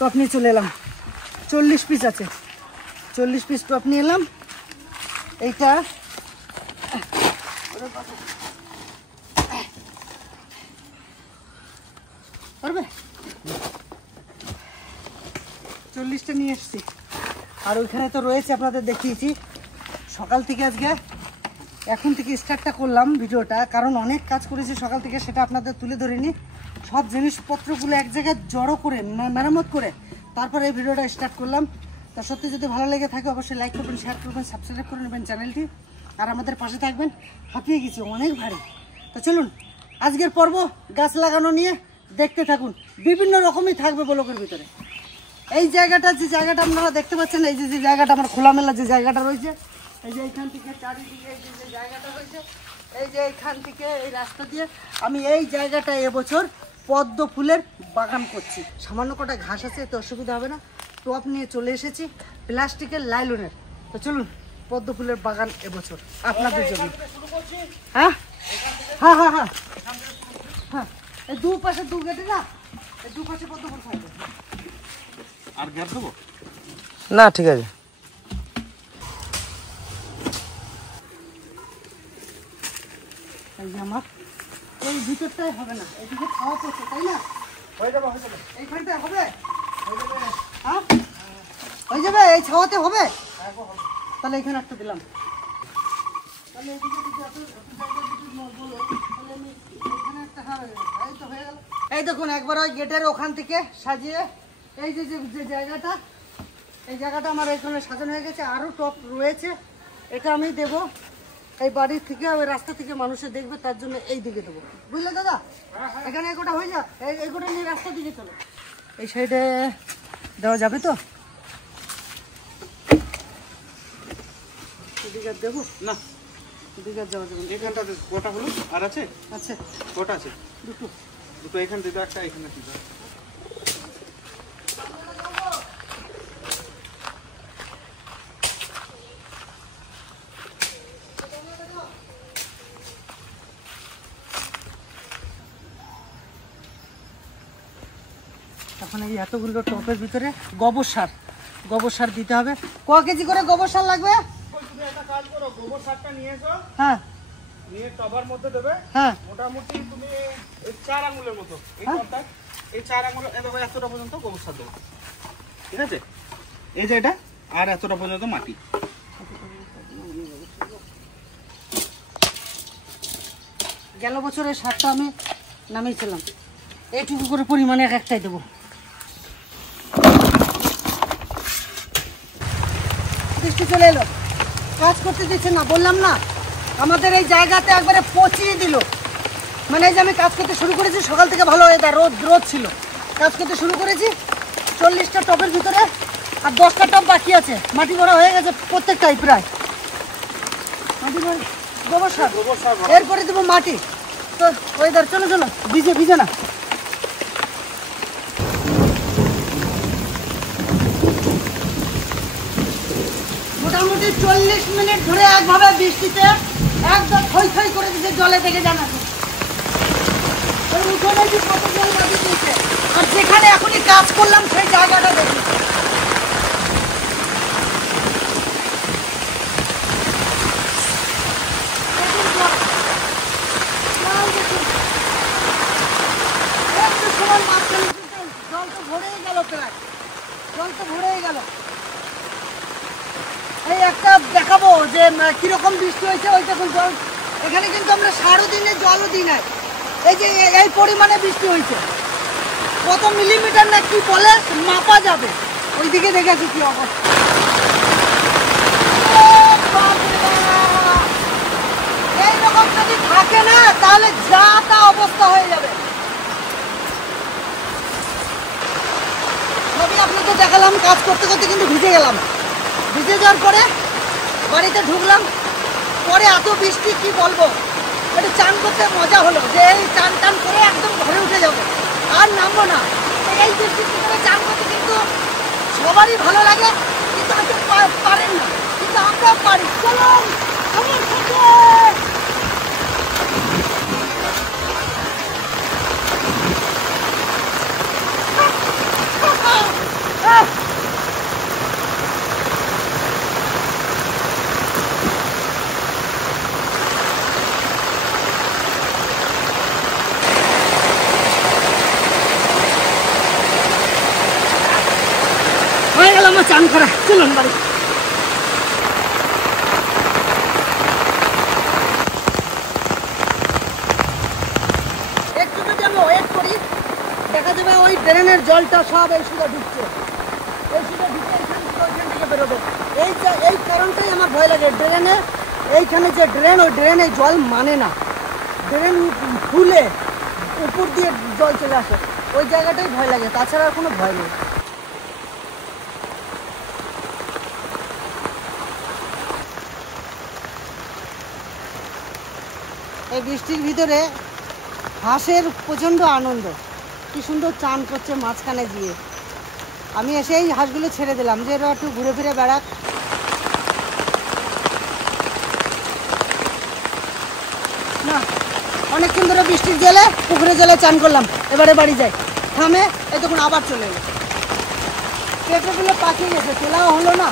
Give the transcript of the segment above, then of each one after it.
Top নিয়ে চলে এলাম। 40 পিস আছে, 40 পিস টপ নিয়ে এলাম। এইটা পারবে 40টা নিয়ে এসছি। আর ওইখানে তো রয়েছে, আপনাদের দেখিয়েছি সকাল থেকে। আজকে এখন থেকে স্টার্টটা করলাম ভিডিওটা, কারণ অনেক কাজ করেছি সকাল থেকে, সেটা আপনাদের তুলে ধরিনি। সব জিনিসপত্রগুলো এক জায়গায় জড়ো করে মেরামত করে তারপরে এই ভিডিওটা স্টার্ট করলাম। তা সত্যি যদি ভালো লেগে থাকে অবশ্যই লাইক করবেন, শেয়ার করবেন, সাবস্ক্রাইব করে নেবেন চ্যানেলটি, আর আমাদের পাশে থাকবেন। হাঁপিয়ে গেছি, অনেক ভারী। তো চলুন আজকের পর্ব গাছ লাগানো নিয়ে দেখতে থাকুন। বিভিন্ন রকমই থাকবে ব্লকের ভিতরে। এই জায়গাটা, যে জায়গাটা আপনারা দেখতে পাচ্ছেন, এই যে জায়গাটা আমার খোলামেলা যে জায়গাটা রয়েছে, এই যে এইখান থেকে চারিদিকে এই যে জায়গাটা রয়েছে, এই যে এইখান থেকে এই রাস্তা দিয়ে আমি এই জায়গাটা এবছর পদ্ম ফুলের বাগান করছি। সামান্য কটা ঘাস আছে, তো অসুবিধা হবে না। টপ নিয়ে চলে এসেছি প্লাস্টিকের লাইলনের। তো চলুন পদ্ম ফুলের বাগান এবছর আপনাদের জন্য। হ্যাঁ হ্যাঁ হ্যাঁ হ্যাঁ হ্যাঁ, এই দুপাশে দু গেটে না, এই দুপাশে পদ্ম ফুল থাকবে। আর গ্যাপ দেবো না, ঠিক আছে। এই যে আমার এই ভিতরটাই হবে না, এইদিকে খাওয়া পড়ছে, তাই না? হয়ে যাবে, হয়ে যাবে। এইখানটায় হবে, হ্যাঁ হয়ে যাবে, এই ছাওয়াতে হবে। তাহলে এখানে একটা দিলাম। তাহলে এদিকে যদি এত জায়গা যদি বলো, তাহলে আমি এখানে একটা, হ্যাঁ এই তো হয়ে গেল। এই দেখুন একবার ওই গেটের ওখান থেকে সাজিয়ে এই যে যে জায়গাটা, এই জায়গাটা আমার এখানে সাজানো হয়ে গেছে। আরও টপ রয়েছে, এটা আমি দেবো এই বাড়ির থেকে, ওই রাস্তা থেকে মানুষে দেখবে, তার জন্য এই দিকে দেবো, বুঝলে দাদা? এখানে এগোটা হয়ে যাক, এগোটা নিয়ে রাস্তার দিকে চলো। এই সাইডে দেওয়া যাবে তো? এদিকে আর দেবো না, এদিকে আর যাওয়া যাবে না। এখানটা গোটা হলো আর আছে, আচ্ছা গোটা আছে দুটো। দুটো, এখান দিতে একটা, এখানে দিতে। এখন এই এতগুলো টপের ভিতরে গোবর সার দিতে হবে। ক কেজি করে গোবর সার লাগবে? তুমি একটা কাজ করো, গোবর সারটা নিয়ে এসো, হ্যাঁ নিয়ে টবার মধ্যে দেবে। হ্যাঁ মোটামুটি তুমি এই 4 আঙ্গুলের মতো, এই টবটা, এই 4 আঙ্গুল এতটা পর্যন্ত গোবর সার দেবো, ঠিক আছে? এই যে এটা, আর এতটা পর্যন্ত মাটি। গেল বছরের সারটা আমি নামিয়েছিলাম, এইটুকু করে পরিমাণে এক একটাই দেবো। বৃষ্টি চলে এলো, কাজ করতে দিচ্ছে না, বললাম না? আমাদের এই জায়গাতে একবারে পচিয়ে দিল। মানে এই যে আমি কাজ করতে শুরু করেছি সকাল থেকে, ভালো ওয়েদার, রোদ ছিল, কাজ করতে শুরু করেছি। 40টা টপের ভিতরে আর 10টা টপ বাকি আছে। মাটি ভরা হয়ে গেছে প্রত্যেকটাই প্রায়। মাটি ভরা গোবর সার, এরপরে দেবো মাটি। তো ওয়েদার, চলো চলো, ভিজে না। মোটামুটি 40 মিনিট ধরে একভাবে বৃষ্টিতে একদম থই থই করে দিচ্ছে, জলে থেকে জানা। আর যেখানে এখনই কাজ করলাম সেই জায়গাটা দেখি। জল তো ভরেই গেল, প্রায় জল তো ভরেই গেল। এই একটা দেখাবো যে কিরকম বৃষ্টি হয়েছে। ওই দেখুন জল, এখানে কিন্তু আমরা সারও দিই না, জলও দিই না। এই যে এই পরিমাণে বৃষ্টি হয়েছে, কত মিলিমিটার না কি বলে মাপা যাবে। ওইদিকে দেখেছি কি অবস্থা। এইরকম যদি থাকে না, তাহলে যা তা অবস্থা হয়ে যাবে। সবই আপনাকে দেখালাম, কাজ করতে করতে কিন্তু ভিজে গেলাম। ভিজে যাওয়ার পরে বাড়িতে ঢুকলাম, পরে এত বৃষ্টি কি বলবো। একটু চান করতে মজা হলো, যে এই চান করে একদম ঘরে উঠে যাবো, আর নামবো না। এই বৃষ্টিতে করে চান করতে কিন্তু সবারই ভালো লাগে, কিন্তু হয়তো পারেন না, কিন্তু আমরা পারি। চলুন আমার সাথে। আমার চান করা, চলুন বাড়ি। একটু যদি আমি ওয়েট করি দেখা যাবে ওই ড্রেনের জলটা সব এই সুদা ঢুকছে, এই সুদা ঢুকে এখান থেকে ওইখান থেকে বেরোবে। এই কারণটাই আমার ভয় লাগে। ড্রেনে এইখানে যে ড্রেন, ওই ড্রেনে জল মানে না, ড্রেন ফুলে উপর দিয়ে জল চলে আসে, ওই জায়গাটাই ভয় লাগে, তাছাড়া আর কোনো ভয় নেই। এই বৃষ্টির ভিতরে হাঁসের প্রচণ্ড আনন্দ, কি সুন্দর চান করছে মাঝখানে গিয়ে। আমি এসেই হাঁসগুলো ছেড়ে দিলাম যে এরা একটু ঘুরে ফিরে বেড়াক। না, অনেকক্ষণ ধরে বৃষ্টির জলে পুকুরে জলে চান করলাম, এবারে বাড়ি যাই। থামে, এই তখন আবার চলে এলো। পেঁপেগুলো পাকিয়ে গেছে, তোলাও হলো না।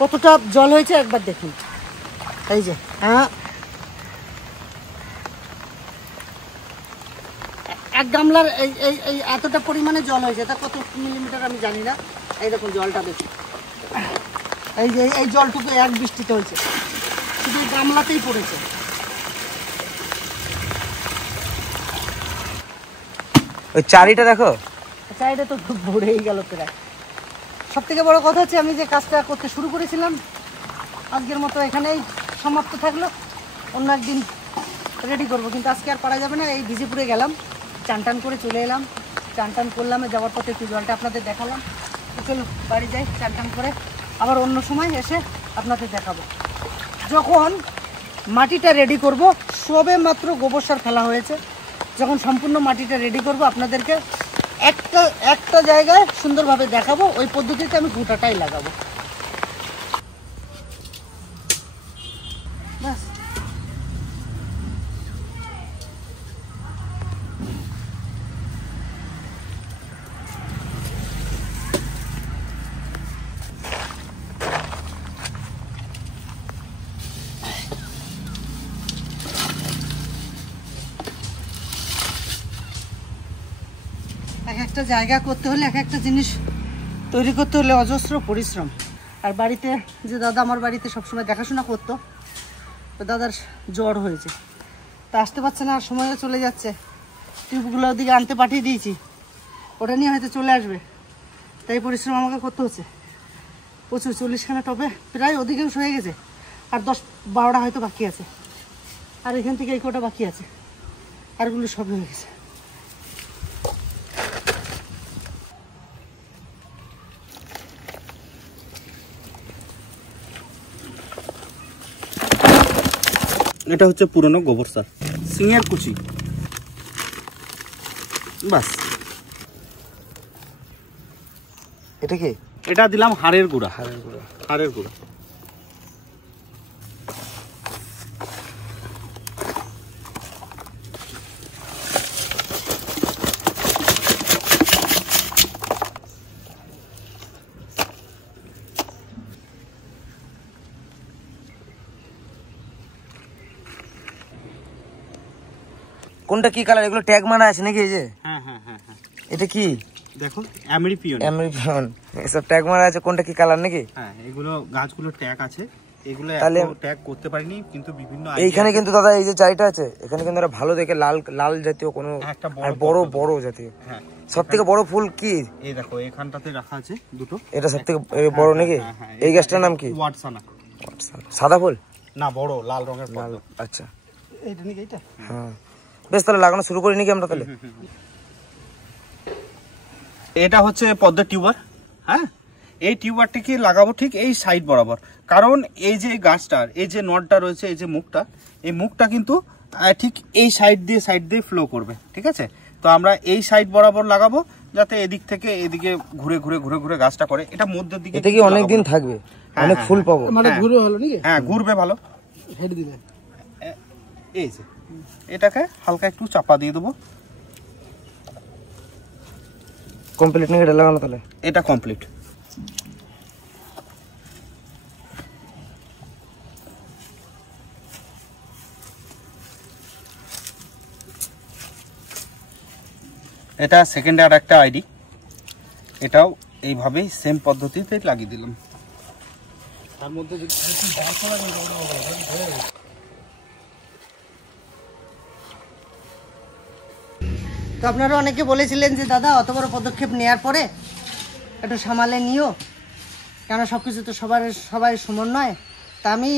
কতটা জল হয়েছে একবার দেখুন। এই যে হ্যাঁ, এক গামলার এই এতটা পরিমাণে জল হয়েছে, তা কত মিলিমিটার আমি জানি না। এই দেখুন জলটা দেখুন, এই যে এই জলটুকু এক বৃষ্টিতে হয়েছে, শুধু গামলাতেই পড়েছে। ওই চারিটা দেখো, চারিটা তো ভরেই গেল প্রায়। সব থেকে বড় কথা হচ্ছে আমি যে কাজটা করতে শুরু করেছিলাম আজকের মতো এখানেই সমাপ্ত থাকলো, অন্য একদিন রেডি করবো, কিন্তু আজকে আর পারা যাবে না। এই ভিজেপুরে গেলাম, চান টান করে চলে এলাম, চান টান করলাম, যাওয়ার পথে একটু জলটা আপনাদের দেখালাম। চলো বাড়ি যাই, চান টান করে আবার অন্য সময় এসে আপনাদের দেখাবো। যখন মাটিটা রেডি করব, সবে মাত্র গোবর সার ফেলা হয়েছে, যখন সম্পূর্ণ মাটিটা রেডি করব আপনাদেরকে একটা জায়গায় সুন্দরভাবে দেখাবো। ওই পদ্ধতিতে আমি গোটাটাই লাগাবো। ব্যাস। এক একটা জায়গা করতে হলে, এক একটা জিনিস তৈরি করতে হলে অজস্র পরিশ্রম। আর বাড়িতে যে দাদা আমার বাড়িতে সবসময় দেখাশোনা করতো, তো দাদার জ্বর হয়েছে, তা আসতে পারছে না, আর সময়ও চলে যাচ্ছে। টিউবগুলো ওদিকে আনতে পাঠিয়ে দিয়েছি, ওটা নিয়ে হয়তো চলে আসবে, তাই পরিশ্রম আমাকে করতে হচ্ছে প্রচুর। 40খানা টবে প্রায় অধিকাংশ হয়ে গেছে, আর 10-12টা হয়তো বাকি আছে, আর এখান থেকে এই কটা বাকি আছে, আরগুলো সব হয়ে গেছে। এটা হচ্ছে পুরনো গোবর সার, সিঙের কুচি, বাস। এটা কি? এটা দিলাম হাড়ের গুঁড়া। কোনটা কি কালার? এগুলো ট্যাগ মারা আছে নাকি? এই যে হ্যাঁ, এটা কি দেখো, আমেরিপিয়ন। এসব ট্যাগ মারা আছে, কোনটা কি কালার নাকি? হ্যাঁ, এগুলো গাছগুলো ট্যাগ আছে, এগুলো তাহলে ট্যাগ করতে পারিনি, কিন্তু বিভিন্ন এইখানে কিন্তু দাদা এই যে চাইটা আছে, এখানে কিন্তু ভালো দেখে লাল জাতীয় কোনো বড় জাতীয়। হ্যাঁ, সব থেকে বড় ফুল কি? এই দেখো, এখানটাতে রাখা আছে দুটো। এটা সব থেকে বড় নাকি? এই গাছটার নাম কি? ওয়াটসানা। সাদা ফুল না, বড় লাল রঙের লাল। আচ্ছা, এইটা নাকি? এইটা হ্যাঁ, বেশ, তাহলে লাগানো শুরু করি নাকি আমরা তাহলে? এটা হচ্ছে পদ্মের টিউবার। হ্যাঁ, এই টিউবারটিকে লাগাবো ঠিক এই সাইড বরাবর, কারণ এই যে গাছটার এই যে নটটা রয়েছে, এই যে মুখটা, এই মুখটা কিন্তু ঠিক এই সাইড দিয়ে ফ্লো করবে, ঠিক আছে? তো আমরা এই সাইড বরাবর লাগাবো, যাতে এদিক থেকে এদিকে ঘুরে ঘুরে গাছটা করে। এটা মধ্যের দিকে এটা কি অনেক দিন থাকবে, অনেক ফুল পাবো? মানে ঘুরে ভালো নাকি? হ্যাঁ, ঘুরবে ভালো। হেড দিবে। এই যে এটাকে হালকা একটু চাপা দিয়ে দেবো। কমপ্লিট নাকি এটা লাগানো? তাহলে এটা কমপ্লিট। এটা সেকেন্ড আর একটা আইডি, এটাও এইভাবেই সেম পদ্ধতিতে লাগিয়ে দিলাম। তার মধ্যে তো আপনারা অনেকে বলেছিলেন যে দাদা অত বড় পদক্ষেপ নেওয়ার পরে একটু সামালে নিও, কেন সব কিছু তো সবাই সমান নয়। তা আমি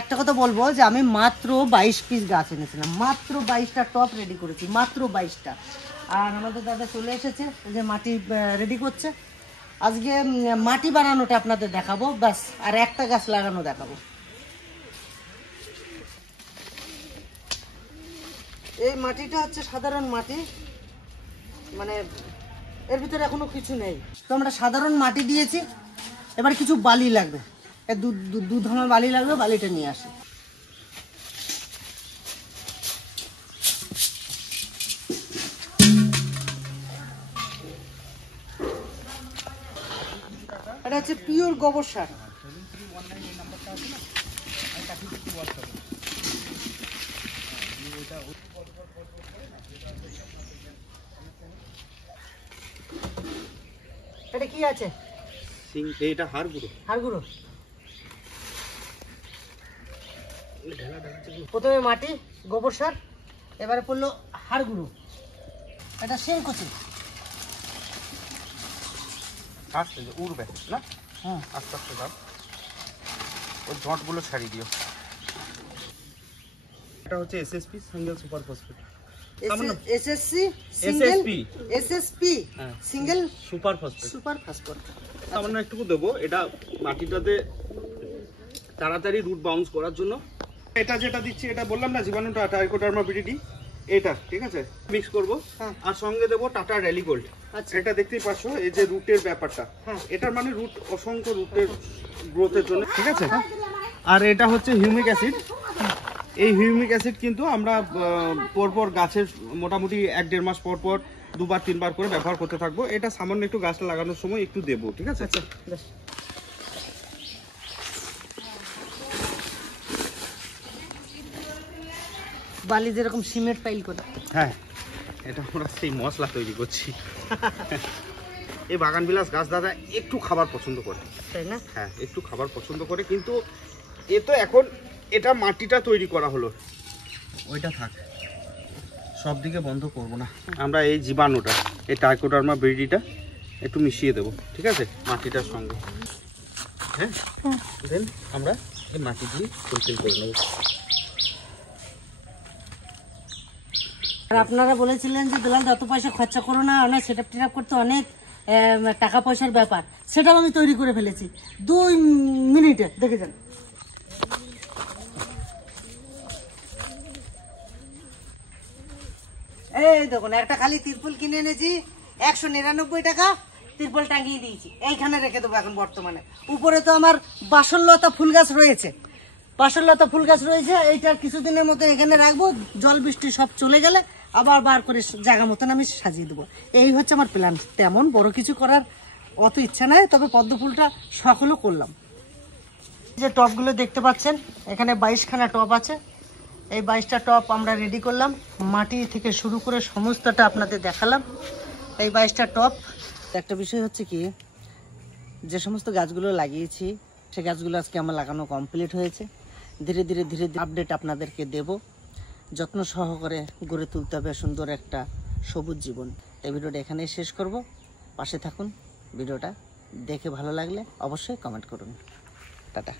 একটা কথা বলবো যে আমি মাত্র 22 পিস গাছ এনেছিলাম, মাত্র 22টা টপ রেডি করেছি, মাত্র 22টা। আর আমাদের দাদা চলে এসেছে, যে মাটি রেডি করছে। আজকে মাটি বানানোটা আপনাদের দেখাবো, ব্যাস, আর একটা গাছ লাগানো দেখাবো। এই মাটিটা হচ্ছে সাধারণ মাটি, মানে এর ভিতরে এখনো কিছু নেই। তো আমরা সাধারণ মাটি দিয়েছি, এবার কিছু বালি লাগবে, দু ধরনের বালি লাগবে, বালিটা নিয়ে আসি। এটা হচ্ছে পিওর গোবর সার। এটা কি আছে? এটা হাড় গুঁড়ো। হাড় গুঁড়ো। প্রথমে মাটি, গোবর সার, এবারে পড়লো হাড় গুঁড়ো। এটা সেম করছে, আস্তে উড়বে না। হ্যাঁ, আস্তে আস্তে দাও, ওই ঝটগুলো ছাড়িয়ে দিও। এটা হচ্ছে SSP single super phosphate. SSP single super phosphate, super phosphate সামান্য একটুকু দেবো, এটা মাটিটাতে তাড়াতাড়ি রুট বাউন্স করার জন্য। এটা যেটা দিচ্ছি, এটা বললাম না জীবাণুটা, ট্রাইকোডার্মা ভিরিডি, এটা ঠিক আছে মিক্স করব। আর সঙ্গে দেবো টাটা র্যালি গোল্ড। এটা দেখতেই পাচ্ছ, এই যে রুটের ব্যাপারটা, এটার মানে রুট, অসংখ্য রুটের গ্রোথের জন্য, ঠিক আছে। আর এটা হচ্ছে হিউমিক অ্যাসিড। এই হিউমিক অ্যাসিড কিন্তু আমরা পরপর গাছের মোটামুটি 1-1.5 মাস পর পর 2-3 বার করে ব্যবহার করতে থাকবো। এটা সামান্য একটু গাছটা লাগানোর সময় একটু দেবো, ঠিক আছে। আচ্ছা, বালি যেরকম সিমেন্ট পাইল করে, হ্যাঁ, এটা আমরা সেই মশলা তৈরি করছি। এই বাগান বিলাস গাছ দাদা একটু খাবার পছন্দ করে, তাই না? হ্যাঁ, একটু খাবার পছন্দ করে, কিন্তু এ তো এখন এটা মাটিটা তৈরি করা হলো, ওইটা থাক, সব দিকে বন্ধ করব না। আমরা এই জীবাণুটা, এই ট্রাইকোডার্মা ভিরিডিটা একটু মিশিয়ে দেবো, ঠিক আছে, মাটিটার সঙ্গে। হ্যাঁ, দেন আমরা এই মাটি দিয়ে ফুলফিল করে নেব। আর আপনারা বলেছিলেন যে দুলাল যত পয়সা খরচা করো না, অনেক সেটআপ টেটআপ করতে অনেক টাকা পয়সার ব্যাপার, সেটাও আমি তৈরি করে ফেলেছি 2 মিনিটে, দেখে যান। এই দেখুন, একটা খালি তিরপল কিনে এনেছি 199 টাকা, তিরপল টাঙিয়ে দিয়েছি, এইখানে রেখে দেবো এখন বর্তমানে। উপরে তো আমার বাসনলতা ফুল গাছ রয়েছে, বাসনলতা ফুল গাছ রয়েছে, এইটা কিছুদিনের মতো এখানে রাখবো, জল বৃষ্টি সব চলে গেলে আবার বার করে জায়গা মতন আমি সাজিয়ে দেবো। এই হচ্ছে আমার প্ল্যান। তেমন বড় কিছু করার অত ইচ্ছা নাই, তবে পদ্ম ফুলটা সকলও করলাম। যে টপগুলো দেখতে পাচ্ছেন, এখানে 22খানা টপ আছে। এই 22টা টপ আমরা রেডি করলাম, মাটি থেকে শুরু করে সমস্তটা আপনাদের দেখালাম। এই 22টা টপ। একটা বিষয় হচ্ছে কি, যে সমস্ত গাছগুলো লাগিয়েছি সে গাছগুলো আজকে আমার লাগানো কমপ্লিট হয়েছে। ধীরে ধীরে আপডেট আপনাদেরকে দেব। যত্ন সহকারে গড়ে তুলতে হবে সুন্দর একটা সবুজ জীবন। এই ভিডিওটা এখানেই শেষ করব। পাশে থাকুন, ভিডিওটা দেখে ভালো লাগলে অবশ্যই কমেন্ট করুন। টাটা।